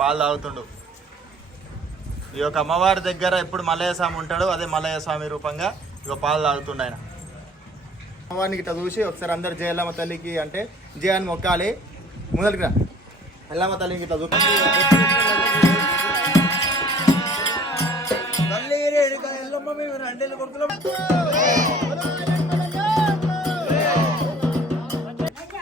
పాలు తాగుతుండు. ఈ యొక్క అమ్మవారి దగ్గర ఎప్పుడు మల్లయ్య స్వామి ఉంటాడు అదే మల్లయ్య స్వామి రూపంగా ఇక పాలు తాగుతుండు ఆయన. అమ్మవారిని ఇట్లా చూసి ఒకసారి అందరు జయలమ్మ తల్లికి అంటే జయాన్ని మొక్కాలి. ముందరికి రా. ఎల్లమ్మ తల్లికి ఇట్లా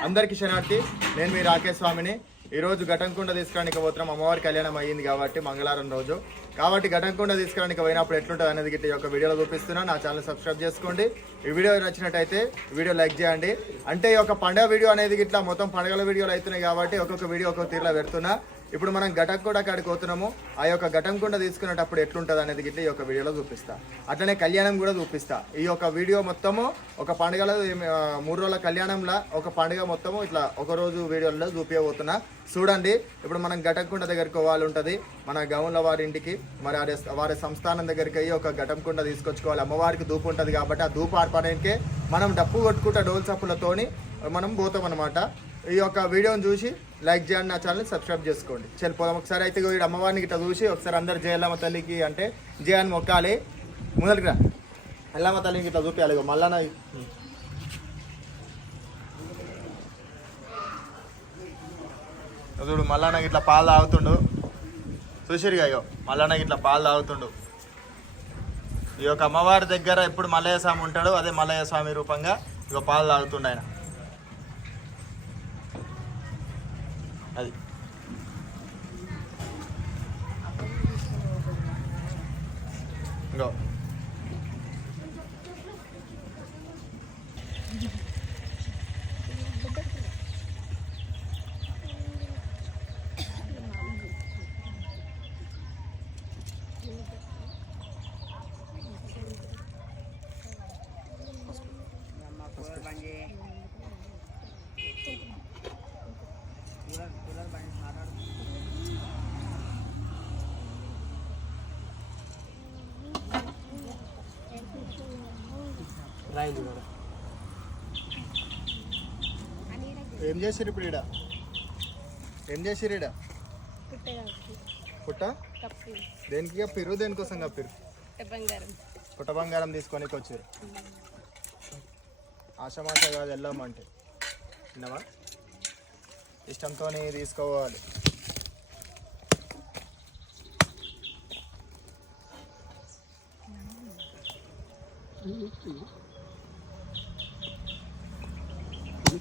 అందరికి శనార్థి నేను మీ రాకేష్ స్వామిని. ఈరోజు రోజు ఘటంకుండ తీసుకురానికి పోతున్నాం. అమ్మవారి కళ్యాణం అయ్యింది కాబట్టి మంగళవారం రోజు. కాబట్టి ఘటంకుండ తీసుకురానికి పోయినప్పుడు ఎట్లుంటుంది అనేది గిట్ట ఈ యొక్క వీడియోలో చూపిస్తున్నా. నా ఛానల్ సబ్స్క్రైబ్ చేసుకోండి. ఈ వీడియో నచ్చినట్టయితే వీడియో లైక్ చేయండి. అంటే ఈ యొక్క పండుగ వీడియో అనేది గిట్లా మొత్తం పండుగల వీడియోలు అవుతున్నాయి కాబట్టి ఒక్కొక్క వీడియో ఒక్కొక్క తీరులో పెడుతున్నా. ఇప్పుడు మనం ఘటంకుండ కాడికి పోతున్నాము. ఆ యొక్క ఘటం కూడా తీసుకునేటప్పుడు ఎట్లుంటుంది అనేది గిట్ల ఈ యొక్క వీడియోలో చూపిస్తా. అట్లనే కళ్యాణం కూడా చూపిస్తా. ఈ యొక్క వీడియో మొత్తము ఒక పండుగలో మూడు రోజుల కళ్యాణంలో ఒక పండుగ మొత్తము ఇట్లా ఒక రోజు వీడియోలో చూపించబోతున్నా చూడండి ఇప్పుడు మనం ఘటంకుండ దగ్గరికి పోవాలి ఉంటుంది మన గౌన్ల వారి ఇంటికి మరి వారి వారి సంస్థానం దగ్గరికి అయ్యి ఒక ఘటంకుండ తీసుకొచ్చుకోవాలి. అమ్మవారికి ధూపు ఉంటుంది కాబట్టి ఆ ధూపు ఆర్పడానికి మనం డప్పు కొట్టుకుంటా డోల్ చప్పులతోని మనం పోతాం అనమాట ఈ యొక్క వీడియోని చూసి లైక్ చేయండి నా ఛానల్ సబ్స్క్రైబ్ చేసుకోండి. చనిపోదాం ఒకసారి అయితే వీడు అమ్మవారిని ఇట్లా చూసి ఒకసారి అందరు జయలమ్మ తల్లికి అంటే జయాన్ని మొక్కాలి. మొదలుగా ఎల్లమ్మ తల్లికి ఇట్లా చూపించాలి ఇగో మళ్ళా చూడు మళ్ళా నాకు ఇట్లా పాలు తాగుతుండు. చూసిరుగా అయ్యో మళ్ళా నాకు ఇట్లా పాలు తాగుతుండు. ఈ యొక్క అమ్మవారి దగ్గర ఎప్పుడు మల్లయ్య స్వామి ఉంటాడు అదే మల్లయ్య స్వామి రూపంగా ఇక పాలు తాగుతుండు ఆయన. అది. ఇంకో. ఏం చేసిరు ఇప్పుడు ఈడ? ఏం చేసిరు ఈడ? పుట్ట దేనికి కప్పిరు దేనికోసం కప్పిరు పుట్ట బంగారం. తీసుకొని వచ్చారు ఆశమాష కాదు వెళ్ళామంటే విన్నావా? ఇష్టంతో తీసుకోవాలి. తల్లి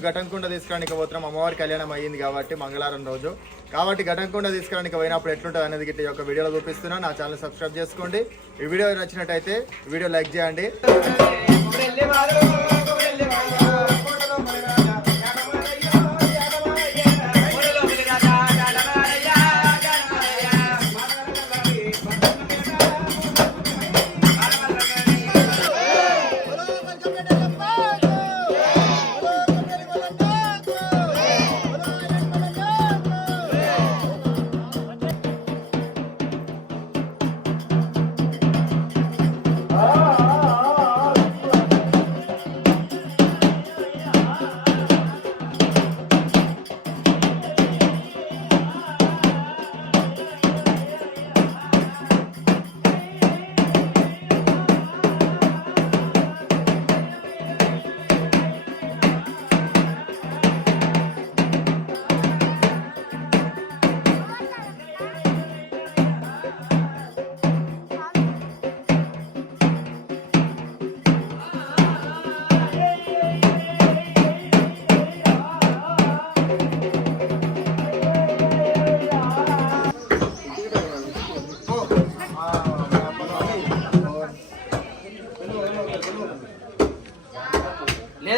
ఈ రోజు ఘటంకుండ తీసుకురానికి పోతున్నాం. అమ్మవారి కళ్యాణం అయ్యింది కాబట్టి మంగళవారం రోజు. కాబట్టి ఘటంకుండ తీసుకురానికి పోయినప్పుడు ఎట్లుంటుంది అనేది గిట్ట ఈ యొక్క వీడియోలో చూపిస్తున్నా. నా ఛానల్ సబ్స్క్రైబ్ చేసుకోండి. ఈ వీడియో నచ్చినట్టయితే వీడియో లైక్ చేయండి.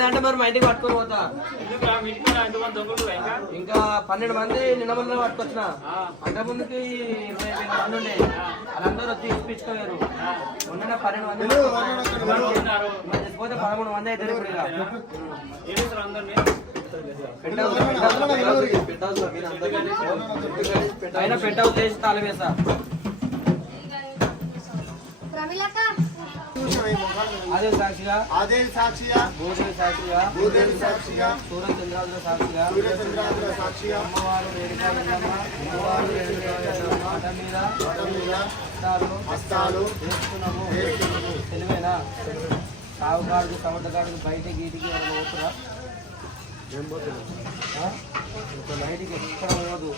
లేదంటే మరి మా ఇంటికి పట్టుకొని పోతా. ఇంకా పన్నెండు మంది నిన్న ముందు పట్టుకొచ్చిన. అంత ముందుకి ఇరవై వేల మంది ఉండే. వాళ్ళందరూ వచ్చి ఇప్పించుకోలేరు. మొన్న పన్నెండు మంది పోతే పదమూడు మంది అయితే ఇప్పుడు ఇక. పెంట్ హౌస్లో, పెంట్ అదే సాక్షిగా అదే సాక్షిగా భూదేవి సాక్షిగా భూదేవి సాక్షిగా సూర్య చంద్రాల సాక్షిగా సూర్యచంద్రాదుల సాక్షిగా అమ్మవారు అమ్మవారు మీద మీద హస్తాలు హస్తాలు వేస్తున్నాము. తెలివేనా? బయట గీటికి ఎవరైనా పోతురా? ఏం? ఇంకా బయటికి ఎక్కడ పోదు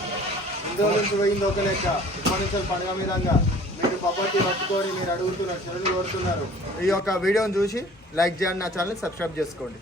ఇందులో నుంచి పోయింది ఒక లెక్క. ఇప్పటి నుంచి పండుగ విధంగా మీరు పబ్బతి పట్టుకొని మీరు అడుగుతున్నారు చెరువులు కోరుతున్నారు ఈ యొక్క వీడియోని చూసి లైక్ చేయండి నా ఛానల్ సబ్స్క్రైబ్ చేసుకోండి.